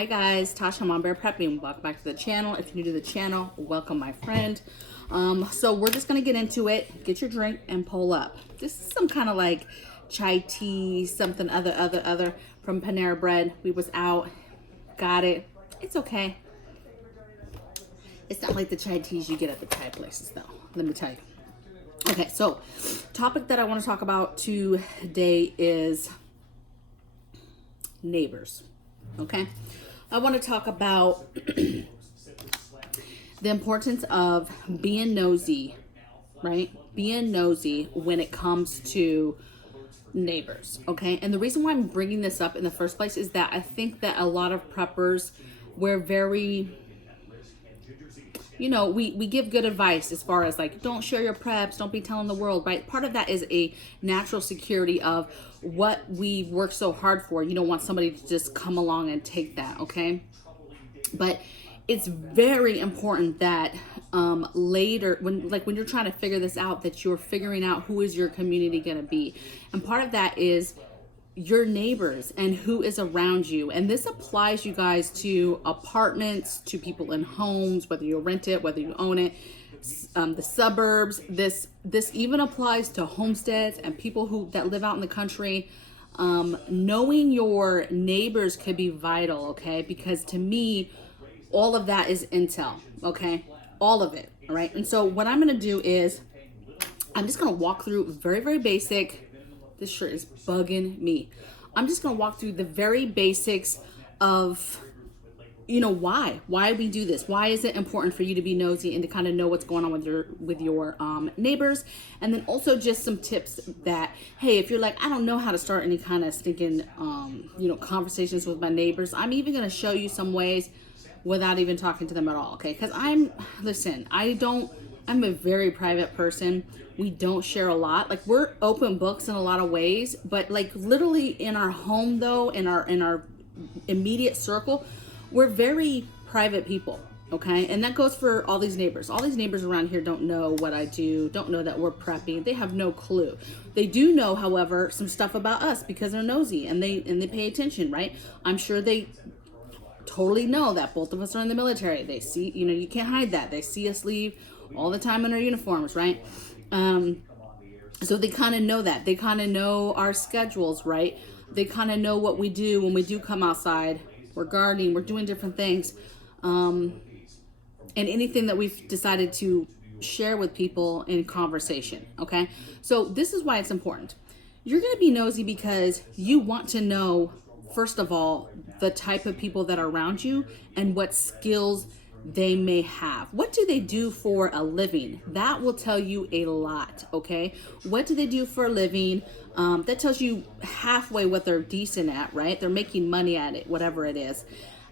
Hi guys, Tasha, I'm on Bear Prepping. Welcome back to the channel. If you're new to the channel, welcome my friend. So we're just gonna get into it. Get your drink and pull up. This is some kind of like chai tea, something other from Panera Bread. We was out, got it. It's okay. It's not like the chai teas you get at the chai places though, let me tell you. Okay, so topic that I want to talk about today is neighbors. Okay, I want to talk about the importance of being nosy, right? Being nosy when it comes to neighbors. Okay, and the reason why I'm bringing this up in the first place is that I think that a lot of preppers, we're very, we give good advice as far as like, don't share your preps, don't be telling the world, right? Part of that is a natural security of what we work so hard for. You don't want somebody to just come along and take that, okay? But it's very important that later, when you're trying to figure this out, that you're figuring out who is your community going to be. And part of that is your neighbors and who is around you. And this applies, you guys, to apartments, to people in homes, whether you rent it, whether you own it, the suburbs. This even applies to homesteads and people that live out in the country. Knowing your neighbors could be vital, okay? Because to me, all of that is intel, okay? All of it, all right? And so what I'm gonna do is I'm just gonna walk through very, very basic. This shirt is bugging me. I'm just gonna walk through the very basics of, why we do this. Why is it important for you to be nosy and to kind of know what's going on with your neighbors? And then also just some tips that, hey, if you're like, I don't know how to start any kind of stinking, conversations with my neighbors, I'm even gonna show you some ways without even talking to them at all, okay? Because I'm a very private person. We don't share a lot. Like, we're open books in a lot of ways, but like literally in our home though, in our immediate circle, we're very private people, okay? And that goes for all these neighbors. All these neighbors around here don't know what I do, don't know that we're prepping. They have no clue. They do know, however, some stuff about us because they're nosy and they pay attention, right? I'm sure they totally know that both of us are in the military. They see, you can't hide that. They see us leave all the time in our uniforms, right? So they kind of know that. They kind of know our schedules, right? They kind of know what we do when we do come outside. We're gardening, we're doing different things. And anything that we've decided to share with people in conversation, okay? So this is why it's important. You're going to be nosy because you want to know, first of all, the type of people that are around you and what skills they may have. What do they do for a living? That will tell you a lot, okay? What do they do for a living? That tells you halfway what they're decent at, right? They're making money at it, whatever it is.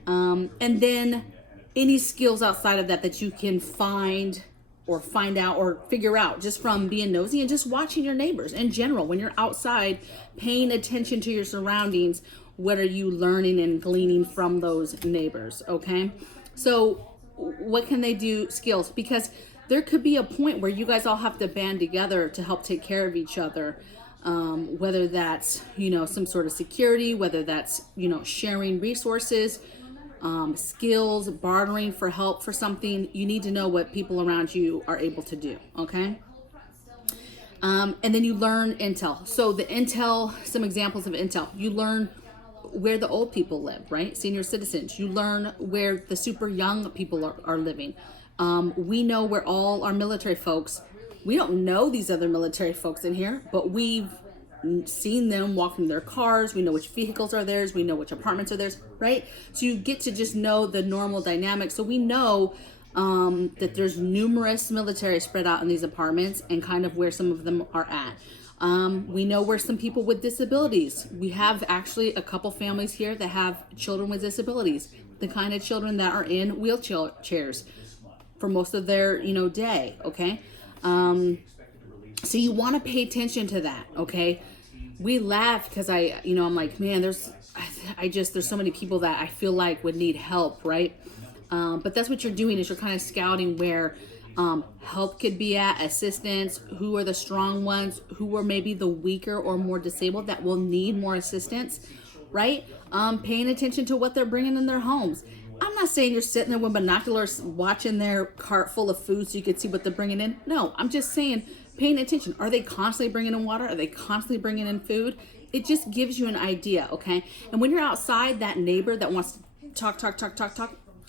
And then any skills outside of that you can find out or figure out just from being nosy and just watching your neighbors in general. When you're outside paying attention to your surroundings, what are you learning and gleaning from those neighbors, okay? So what can they do? Skills, because there could be a point where you guys all have to band together to help take care of each other, whether that's some sort of security, whether that's sharing resources, skills, bartering for help for something. You need to know what people around you are able to do, okay? And then you learn intel. So the intel, some examples of intel, you learn where the old people live, right? Senior citizens. You learn where the super young people are living. We know where all our military folks, we don't know these other military folks in here, but we've seen them walking their cars. We know which vehicles are theirs. We know which apartments are theirs, right? So you get to just know the normal dynamics. So we know that there's numerous military spread out in these apartments and kind of where some of them are at. We know where some people with disabilities. We have actually a couple families here that have children with disabilities, the kind of children that are in wheelchairs for most of their, day, okay? So you want to pay attention to that, okay? We laugh because I'm like, man, there's so many people that I feel like would need help, right? But that's what you're doing, is you're kind of scouting where help could be at, assistance, who are the strong ones, who are maybe the weaker or more disabled that will need more assistance. right? Paying attention to what they're bringing in their homes. I'm not saying you're sitting there with binoculars watching their cart full of food so you can see what they're bringing in. No, I'm just saying paying attention. Are they constantly bringing in water? Are they constantly bringing in food? It just gives you an idea, okay? And when you're outside, that neighbor that wants to talk,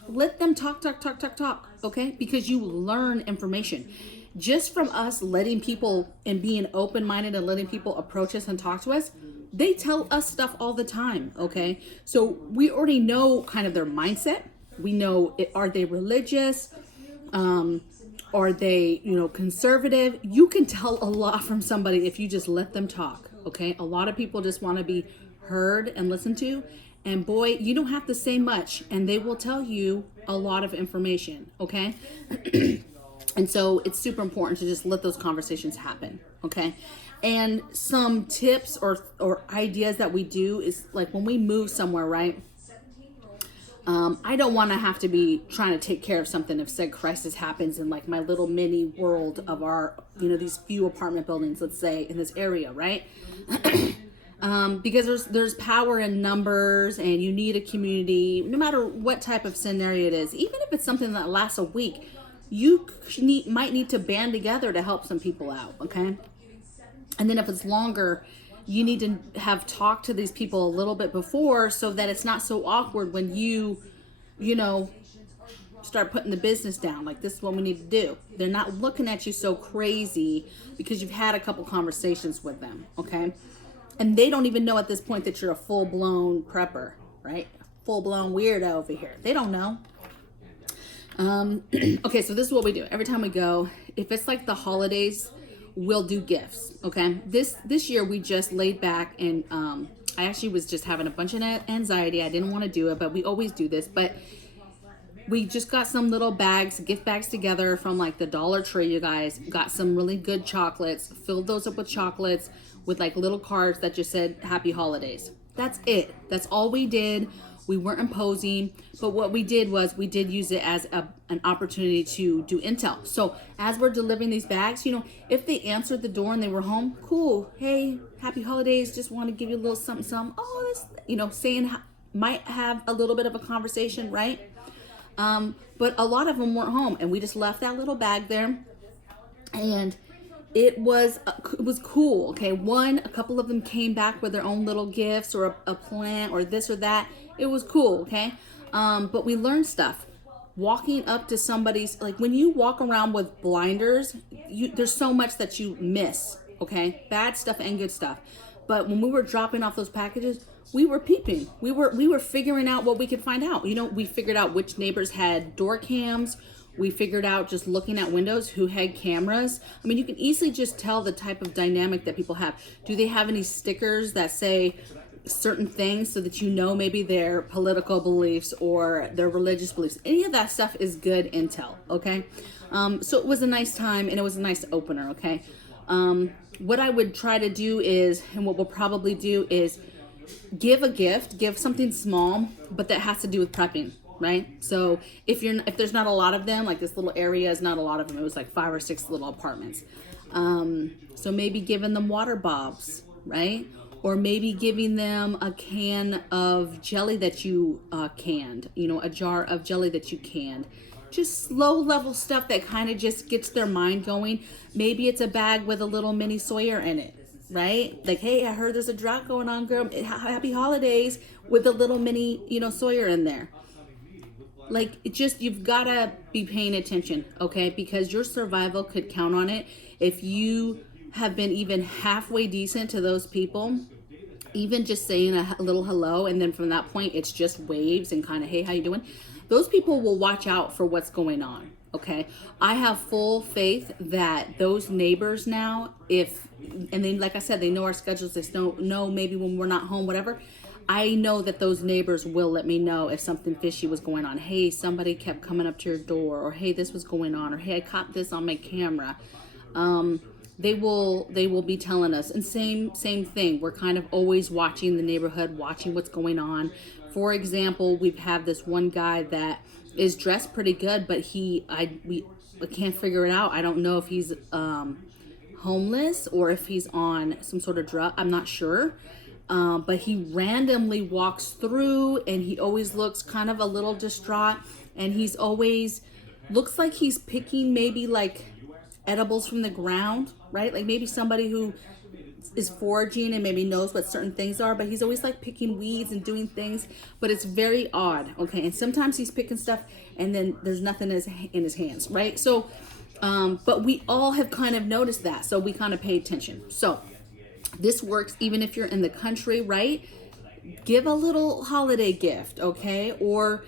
let them talk, okay? Because you learn information. Just from us letting people and being open-minded and letting people approach us and talk to us, they tell us stuff all the time, okay? So we already know kind of their mindset. We know, are they religious? Are they, conservative? You can tell a lot from somebody if you just let them talk, okay? A lot of people just want to be heard and listened to. And boy, you don't have to say much and they will tell you a lot of information, okay? And so it's super important to just let those conversations happen, okay? And some tips or ideas that we do is like when we move somewhere, right? I don't want to have to be trying to take care of something if said crisis happens in like my little mini world of our, these few apartment buildings, let's say in this area, right? Because there's power in numbers and you need a community, no matter what type of scenario it is. Even if it's something that lasts a week, you might need to band together to help some people out, okay? And then if it's longer, you need to have talked to these people a little bit before so that it's not so awkward when you start putting the business down. Like, this is what we need to do. They're not looking at you so crazy because you've had a couple conversations with them, okay? And they don't even know at this point that you're a full-blown prepper, right? Full-blown weirdo over here. They don't know. Okay, so this is what we do. Every time we go, if it's like the holidays, we'll do gifts, okay? This year we just laid back and I actually was just having a bunch of anxiety. I didn't want to do it, but we always do this. But we just got some little bags, gift bags together from like the Dollar Tree, you guys. Got some really good chocolates, filled those up with chocolates with like little cards that just said Happy Holidays. That's it. That's all we did. We weren't imposing, but what we did was we did use it as an opportunity to do intel. So as we're delivering these bags, if they answered the door and they were home, cool. Hey, happy holidays. Just want to give you a little something. Oh, this, saying might have a little bit of a conversation, right? But a lot of them weren't home, and we just left that little bag there, and it was cool. Okay, a couple of them came back with their own little gifts or a plant or this or that. It was cool, okay? But we learned stuff. Walking up to somebody's, like when you walk around with blinders, there's so much that you miss, okay? Bad stuff and good stuff. But when we were dropping off those packages, we were peeping. We were figuring out what we could find out. We figured out which neighbors had door cams. We figured out just looking at windows who had cameras. I mean, you can easily just tell the type of dynamic that people have. Do they have any stickers that say certain things so that maybe their political beliefs or their religious beliefs? Any of that stuff is good intel, okay? So it was a nice time and it was a nice opener, okay? What I would try to do is, and what we'll probably do is give a gift, give something small, but that has to do with prepping, right? So if there's not a lot of them, like this little area is not a lot of them, it was like 5 or 6 little apartments. So maybe giving them water bobs, right? Or maybe giving them a can of jelly that you canned, a jar of jelly that you canned. Just low level stuff that kind of just gets their mind going. Maybe it's a bag with a little mini Sawyer in it, right? Like, hey, I heard there's a drought going on, girl. Happy holidays, with a little mini, Sawyer in there. Like, you've got to be paying attention, okay? Because your survival could count on it. If you have been even halfway decent to those people, even just saying a little hello, and then from that point, it's just waves and kind of, hey, how you doing? Those people will watch out for what's going on, okay? I have full faith that those neighbors now, and then, like I said, they know our schedules, they don't know maybe when we're not home, whatever. I know that those neighbors will let me know if something fishy was going on. Hey, somebody kept coming up to your door, or hey, this was going on, or hey, I caught this on my camera. They will be telling us. And same thing. We're kind of always watching the neighborhood, watching what's going on. For example, we've had this one guy that is dressed pretty good, but we can't figure it out. I don't know if he's homeless or if he's on some sort of drug. I'm not sure. but he randomly walks through, and he always looks kind of a little distraught, and he's always looks like he's picking maybe like edibles from the ground, right? Like maybe somebody who is foraging and maybe knows what certain things are, but he's always like picking weeds and doing things, but it's very odd. Okay. And sometimes he's picking stuff and then there's nothing in his hands, right? So but we all have kind of noticed that, so we kind of pay attention. So this works even if you're in the country, right? Give a little holiday gift, okay? Or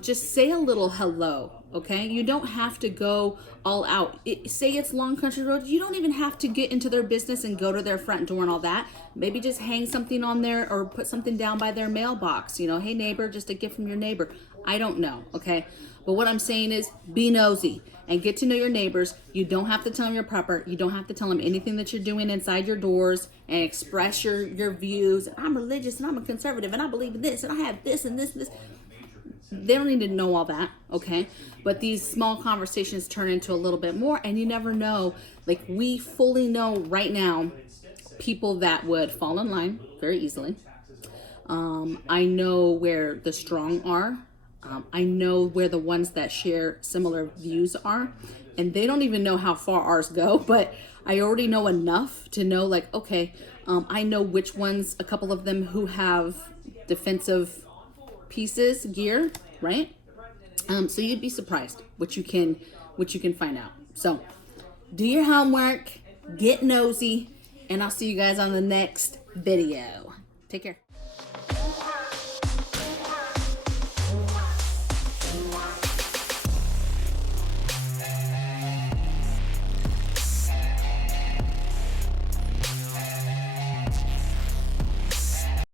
just say a little hello, okay? You don't have to go all out. Say it's Long Country Road. You don't even have to get into their business and go to their front door and all that. Maybe just hang something on there or put something down by their mailbox. You know, hey neighbor, just a gift from your neighbor. I don't know, okay? But what I'm saying is be nosy and get to know your neighbors. You don't have to tell them you're prepper. You don't have to tell them anything that you're doing inside your doors and express your views. I'm religious and I'm a conservative and I believe in this and I have this and this and this. They don't need to know all that, okay? But these small conversations turn into a little bit more, and you never know. Like, we fully know right now people that would fall in line very easily. I know where the strong are. I know where the ones that share similar views are, and they don't even know how far ours go, but I already know enough to know, like, okay, I know which ones, a couple of them who have defensive pieces, gear, right? So you'd be surprised what you can find out. So do your homework, get nosy, and I'll see you guys on the next video. Take care.